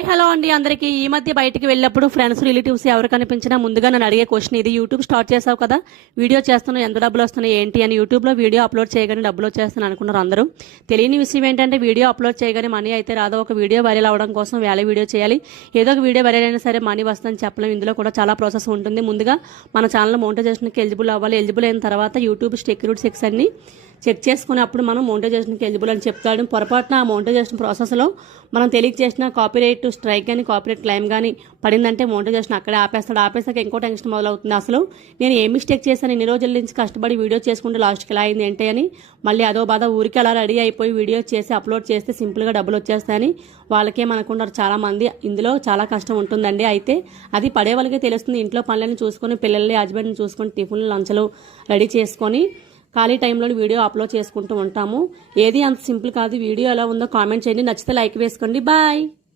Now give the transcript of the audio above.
Hi hello అండి అందరికీ. ఈ మధ్య బయటికి వెళ్ళినప్పుడు ఫ్రెండ్స్ రిలేటివ్స్ ఎవరు కనిపించినా ముందుగా నన్ను అడిగే క్వశ్చన్ ఇది. యూట్యూబ్ స్టార్ట్ చేసావు కదా, వీడియో చేస్తున్నావు, ఎంత డబ్బులు వస్తున్నాయి ఏంటి అని. యూట్యూబ్లో వీడియో అప్లోడ్ చేయగానే డబ్బులు వచ్చేస్తాను అనుకున్నారు అందరూ. తెలియని విషయం ఏంటంటే వీడియో అప్లోడ్ చేయగానే మనీ అయితే రాదో. ఒక వీడియో వైరల్ అవ్వడం కోసం వేల వీడియో చేయాలి. ఏదో ఒక వీడియో వైరల్ అయినా సరే మనీ వస్తుందని చెప్పలేం. ఇందులో కూడా చాలా ప్రాసెస్ ఉంటుంది. ముందుగా మన ఛానల్ మోనిటైజేషన్కి ఎలిజిబుల్ అవ్వాలి. ఎలిజిబుల్ అయిన తర్వాత యూట్యూబ్ సెక్యూరిటీ అన్ని చెక్ చేసుకుని అప్పుడు మనం మోనిటైజేషన్కి ఎలిజిబుల్ అని చెప్తాడు. పొరపాటున ఆ మోనిటైజేషన్ ప్రాసెస్లో మనం తెలియక చేసిన కాపీరైట్ స్ట్రైక్ కానీ కాపీరైట్ క్లెయిమ్ కానీ పడిందంటే మోనిటైజేషన్ అక్కడే ఆపేస్తాడు. ఆపేసాక ఇంకో టెన్షన్ మొదలవుతుంది. అసలు నేను ఏం మిస్టేక్ చేశాను, ఇన్ని రోజుల నుంచి కష్టపడి వీడియో చేసుకుంటే లాస్ట్కి ఎలా అయింది ఏంటి అని మళ్ళీ అదో బాధ. ఊరికి అలా రెడీ అయిపోయి వీడియో చేసి అప్లోడ్ చేస్తే సింపుల్గా డబ్బులు వచ్చేస్తాయని వాళ్ళకేమనుకుంటారు చాలామంది. ఇందులో చాలా కష్టం ఉంటుందండి. అయితే అది పడే వాళ్ళకే తెలుస్తుంది. ఇంట్లో పనులను చూసుకొని పిల్లల్ని హస్బెండ్ని చూసుకొని టిఫిన్లు లంచ్లు రెడీ చేసుకొని ఖాళీ టైంలో వీడియో అప్లోడ్ చేసుకుంటూ ఉంటాము. ఏది అంత సింపుల్ కాదు. వీడియో ఎలా ఉందో కామెంట్ చేయండి. నచ్చితే లైక్ వేసుకోండి. బాయ్.